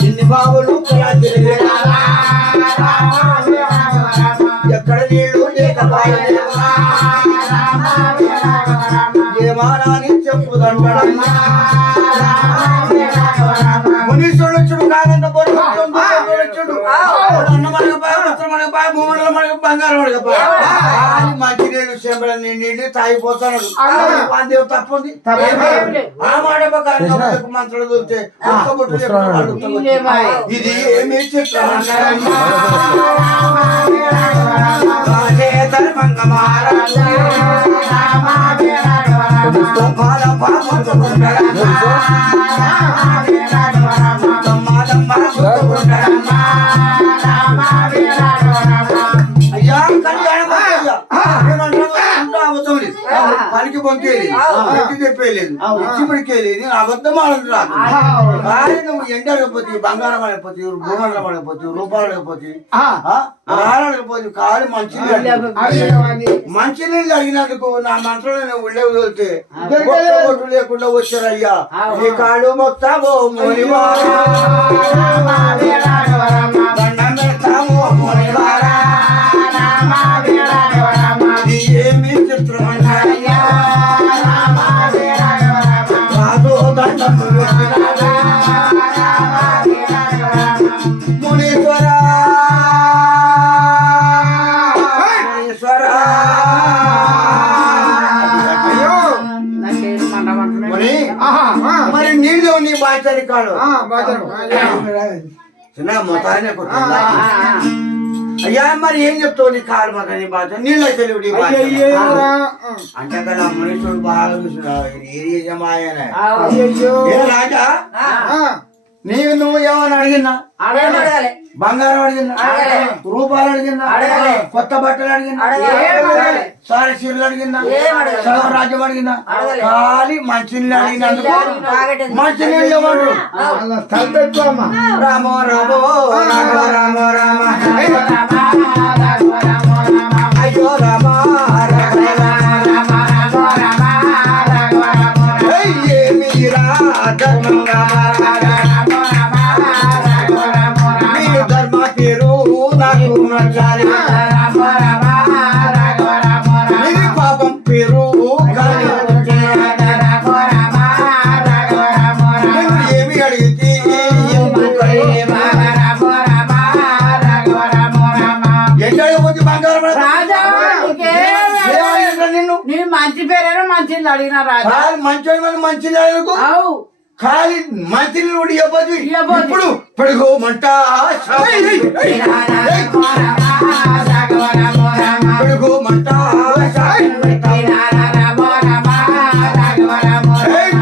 చిన్ని బాబులు ఎక్కడ నీళ్ళు లేకపోయా ఏమానాని చెప్పుదండడమ్మా మునీశ్వరుడు వచ్చుడు కాగంత పొడుచుడు అన్న మనకపోయా వస్త్రం మనకపోయా భూముల మనకు బంగారం మనకపోయా మంచినీళ్ళు చెంబల నీళ్ళు తాగిపోతాడు దేవు తప్పుంది ఆ మాట ప్రకారం మంత్రులు దొరికితే ఇది ఏమి చిత్రం అయ్యా పనికి పొంకేది ఎట్టి చెప్పేయలేదు ఇచ్చి పడికేయలేదు అబద్ధం ఆడుతున్నారు కానీ నువ్వు ఎండ అడగపోతే బంగారం అడగపోతే భూమండలం అడగపోతే రూపాయలు అడగపోతే అడగపోతే కాదు మంచినీళ్ళు అడిగినందుకు నా మంత్రంలో నువ్వు ఉళ్ళే వదిలితే ఒట్టు లేకుండా వచ్చారయ్యా నీ కాళ్ళు మొత్తావో మోనివారా దండం పెడతామో మోనివారా ఏమి చిత్రమయ్యా రాదో దండం మునీశ్వరా మరి నీళ్ళు నీ బాచారి కాడు చిన్న మొత్తాన్ని అయ్యా మరి ఏం చెప్తావు నీ కాలు మాత్రం నీ బాధ నీళ్ళు అయితే నీ బాధ అంటే కదా మనుషుడు బాగా రాజా నువ్వు ఏమని అడిగినా బంగారం అడిగినా రూపాయలు అడిగినా కొత్త బట్టలు అడిగినా సారి చీరలు అడిగినా రాజ్యం అడిగినా ఖాళీ మంచినీళ్ళు అడిగినందుకు మంచినీళ్ళు ఏమంటారు రామో రామో రామో రామో రామ అయ్యో రామా ఏమి ధర్మ పేరు నాకు నచ్చాలి పాపం పేరు ఏమి అడిగితే ఎండపోతే బంగారం నిన్ను మంచి పేరైనా మంచి అడిగిన రాజా మంచి మంచి ఖాళీ మంచి ఇవ్వదు ఇప్పుడు పడుకో మంట పడుకో మంట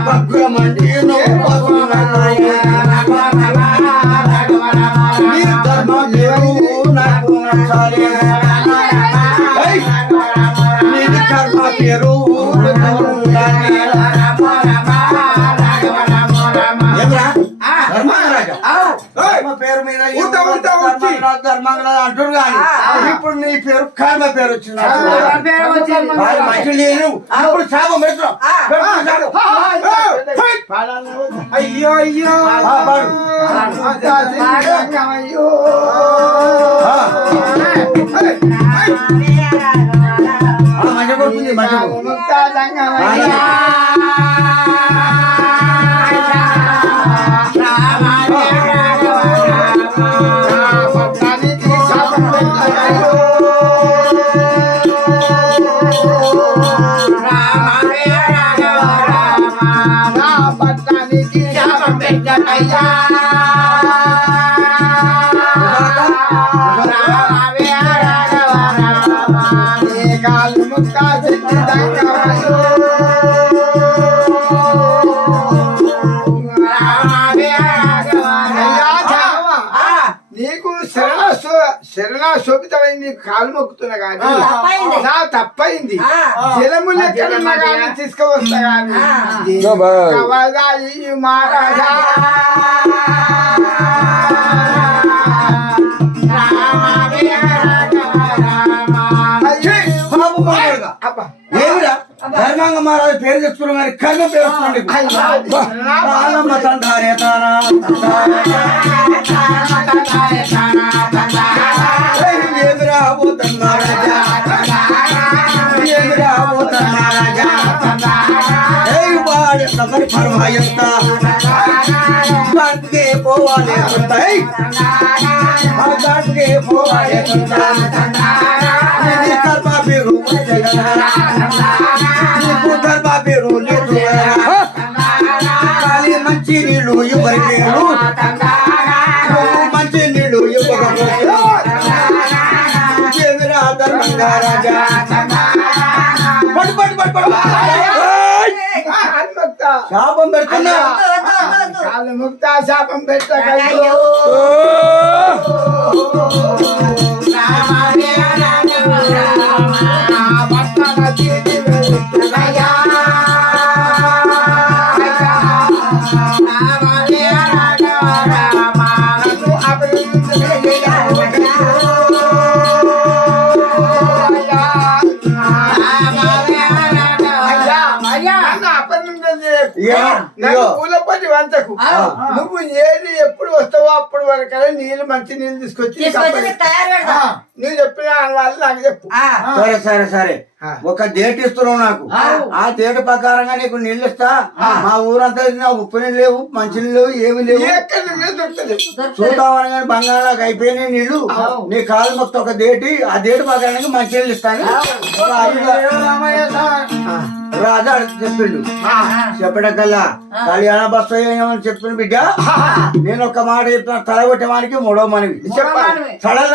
పగ్గుల మండి ధర్మ లేవు నాకు నచ్చాలి నీది కర్మ పేరు పేరు మీద అంటారు కానీ ఇప్పుడు నీ పేరు కర్మ పేరు వచ్చింది మంచి లేను అప్పుడు శాపం పెడుతున్నాం అయ్యో అయ్యో అయ్యో మంచి కొడుతుంది మంచి కాలు ముక్తా నీకు శరణ శోభితమైంది కాలు మొక్కుతున్నా కానీ నా తప్పైంది జలము లెక్కలున్నా కానీ తీసుకువస్తా కానీ మహారాజా ధర్మంగా మహారాజు పేరు తెచ్చుకున్నాం కానీ కర్మ పేరు వస్తుంది తానమ్మ తందారే తానా ఎదురాబోతున్నా రాజా ఎదురాబోతున్నా రాజా వాడి సఫర్ పర్వాయంత గాడికే పోవాలి గాడికే పోవాలి కర్మ పేరు కర్మ పేరు ఖాళీ మంచి నీళ్ళు ఇవ్వరికేరు మంచి నీళ్ళు ఇవ్వకపోతే ఎదురా ధర్మంగా రాజా పడు పడు పడు పడు శాపం పెడుతున్నా కాళ్ళు ముక్త శాపం పెట్ట పూలపతి వంతకు నువ్వు ఏది ఎప్పుడు వస్తావో అప్పుడు వరకనే నీళ్ళు మంచి నీళ్ళు తీసుకొచ్చి నువ్వు చెప్పిన వాళ్ళు నాకు చెప్పు సరే సరే సరే ఒక డేట్ ఇస్తున్నావు నాకు ఆ డేట్ ప్రకారంగా నీకు నీళ్ళు ఇస్తా మా ఊరంతా ఉప్పు నీళ్ళు లేవు మంచి నీళ్ళు లేవు ఏమి లేవు ఎక్కడ దొరుకుతుంది చూద్దామని కానీ బంగాళాకు అయిపోయినాయి నీళ్లు నీ కాలు మొత్తం ఒక డేటి ఆ డేట్ ప్రకారంగా మంచి నీళ్ళు ఇస్తాను రాజా చెప్పిండు చెప్పడకల్లా కళ్యాణ బస్సు ఏమని చెప్పిన బిడ్డ నేను ఒక మాట చెప్తున్నా తల కొట్టేవానికి మూడో మనవి చెప్పాలి సడన్